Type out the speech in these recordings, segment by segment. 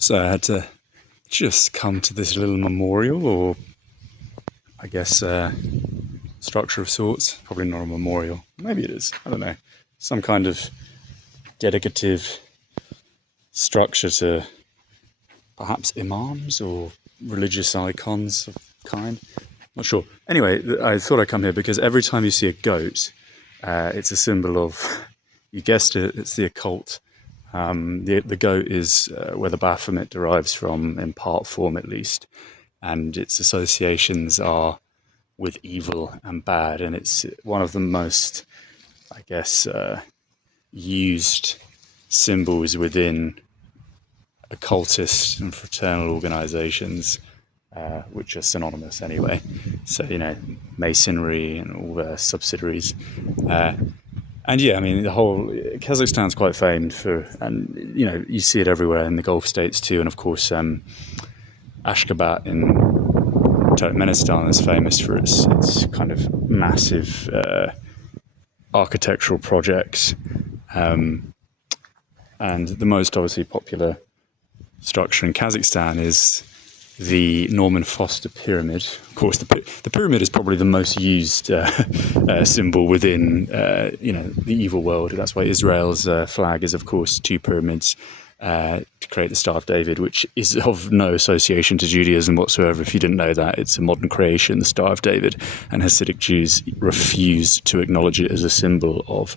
So I had to just come to this little memorial, or I guess structure of sorts. Probably not a memorial. Maybe it is. I don't know. Some kind of dedicative structure to perhaps imams or religious icons of kind. Not sure. Anyway, I thought I'd come here because every time you see a goat, it's a symbol of, you guessed it, it's the occult. The goat is where the Baphomet derives from, in part form at least, and its associations are with evil and bad, and it's one of the most, I guess, used symbols within occultist and fraternal organizations, which are synonymous anyway. So, Masonry and all their subsidiaries. And yeah, I mean, the whole Kazakhstan's quite famed for, and you see it everywhere in the Gulf states too, and of course, Ashgabat in Turkmenistan is famous for its kind of massive architectural projects, and the most obviously popular structure in Kazakhstan is the Norman Foster pyramid. Of course, the pyramid is probably the most used symbol within the evil world. That's why Israel's flag is, of course, two pyramids to create the Star of David, which is of no association to Judaism whatsoever. If you didn't know that, it's a modern creation, the Star of David, and Hasidic Jews refuse to acknowledge it as a symbol of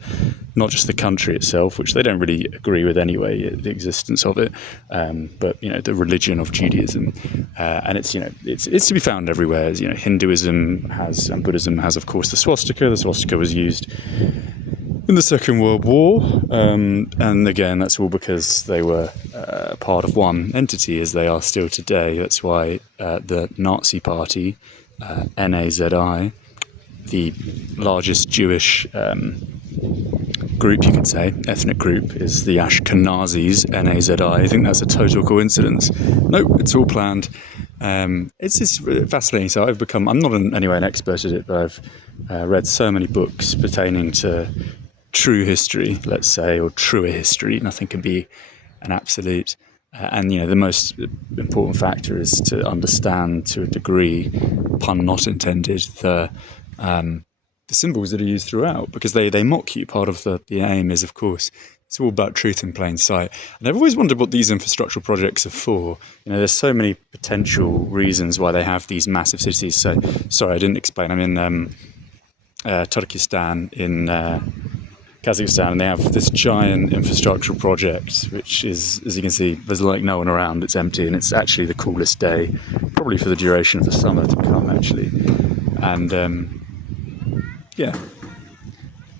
not just the country itself, which they don't really agree with anyway, the existence of it, but the religion of Judaism, and it's to be found everywhere. As Hinduism has, and Buddhism has, of course, the swastika. The swastika was used in the Second World War, and again, that's all because they were part of one entity, as they are still today. That's why the Nazi Party, NAZI, the largest Jewish group, you could say, ethnic group, is the Ashkenazis, NAZI. I think that's a total coincidence. Nope, it's all planned. It's just fascinating. So I'm not anyway an expert at it, but I've read so many books pertaining to true history, let's say, or truer history. Nothing can be an absolute. And the most important factor is to understand, to a degree, pun not intended, the symbols that are used throughout, because they mock you. Part of the aim is, of course, it's all about truth in plain sight. And I've always wondered what these infrastructural projects are for. There's so many potential reasons why they have these massive cities. So, sorry, I didn't explain. I'm in Turkistan, in Kazakhstan, and they have this giant infrastructural project, which is, as you can see, there's like no one around. It's empty, and it's actually the coolest day, probably for the duration of the summer to come, actually. And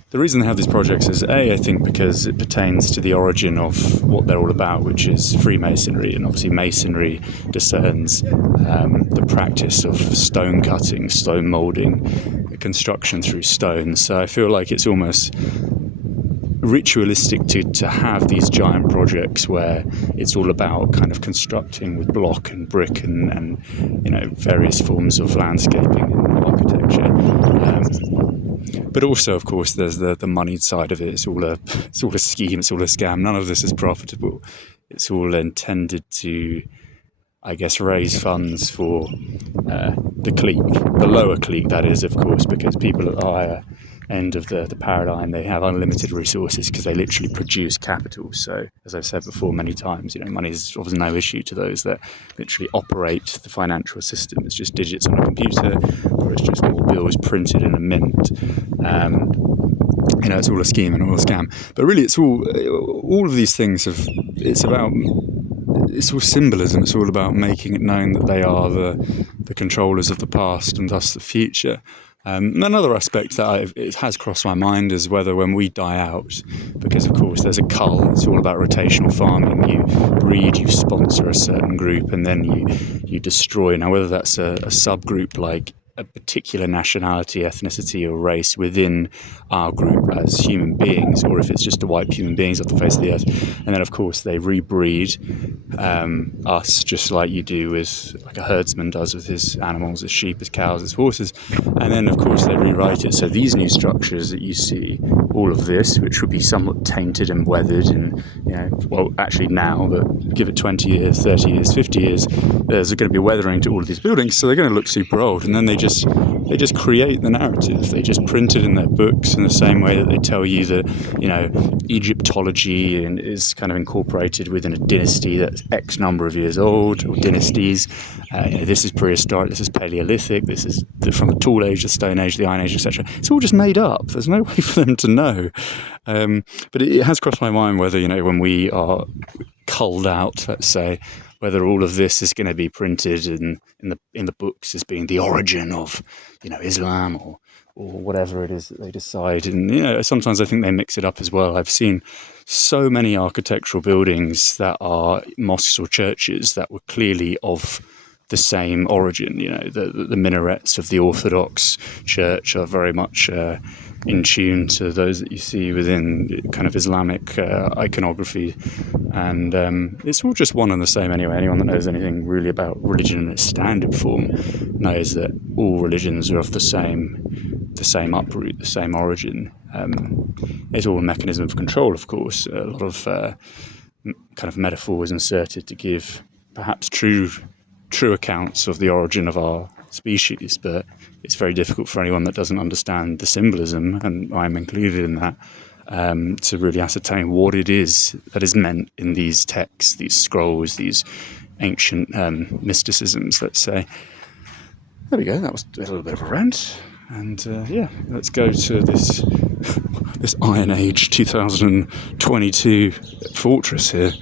the reason they have these projects is, I think, because it pertains to the origin of what they're all about, which is Freemasonry. And obviously Masonry discerns the practice of stone cutting, stone moulding, construction through stone. So I feel like it's almost ritualistic to have these giant projects where it's all about kind of constructing with block and brick and various forms of landscaping and architecture. But also, of course, there's the moneyed side of it. It's all a scheme. It's all a scam. None of this is profitable. It's all intended to, I guess, raise funds for the clique, the lower clique, that is, of course, because people at the higher end of the paradigm, they have unlimited resources because they literally produce capital. So, as I've said before many times, money is obviously no issue to those that literally operate the financial system. It's just digits on a computer, or it's just more bills printed in a mint. It's all a scheme and all a scam. But really, it's all of these things it's all symbolism. It's all about making it known that they are the controllers of the past and thus the future. Another aspect that it has crossed my mind is whether, when we die out, because of course there's a cull, it's all about rotational farming. You breed, you sponsor a certain group, and then you destroy. Now, whether that's a subgroup like a particular nationality, ethnicity, or race within our group as human beings, or if it's just to wipe human beings off the face of the earth. And then, of course, they rebreed us just like you do with, like a herdsman does with his animals, his sheep, his cows, his horses. And then, of course, they rewrite it. So these new structures that you see, all of this, which would be somewhat tainted and weathered, and, well, actually now, but give it 20 years, 30 years, 50 years, there's going to be weathering to all of these buildings, so they're going to look super old. And then they just create the narrative. They just print it in their books in the same way that they tell you that, Egyptology is kind of incorporated within a dynasty that's X number of years old, or dynasties. This is prehistoric, this is Paleolithic, this is from the Tall Age, the Stone Age, the Iron Age, etc. It's all just made up. There's no way for them to know. But it has crossed my mind whether, when we are culled out, let's say, whether all of this is going to be printed in the books as being the origin of, Islam or whatever it is that they decide. And, sometimes I think they mix it up as well. I've seen so many architectural buildings that are mosques or churches that were clearly of the same origin. The minarets of the Orthodox Church are very much in tune to those that you see within kind of Islamic iconography, and it's all just one and the same anyway. Anyone that knows anything really about religion in its standard form knows that all religions are of the same uproot, the same origin. It's all a mechanism of control, of course. A lot of kind of metaphor is inserted to give perhaps true accounts of the origin of our species, but it's very difficult for anyone that doesn't understand the symbolism, and I'm included in that, to really ascertain what it is that is meant in these texts, these scrolls, these ancient mysticisms, let's say. There we go, that was a little bit of a rant. And let's go to this Iron Age 2022 fortress here.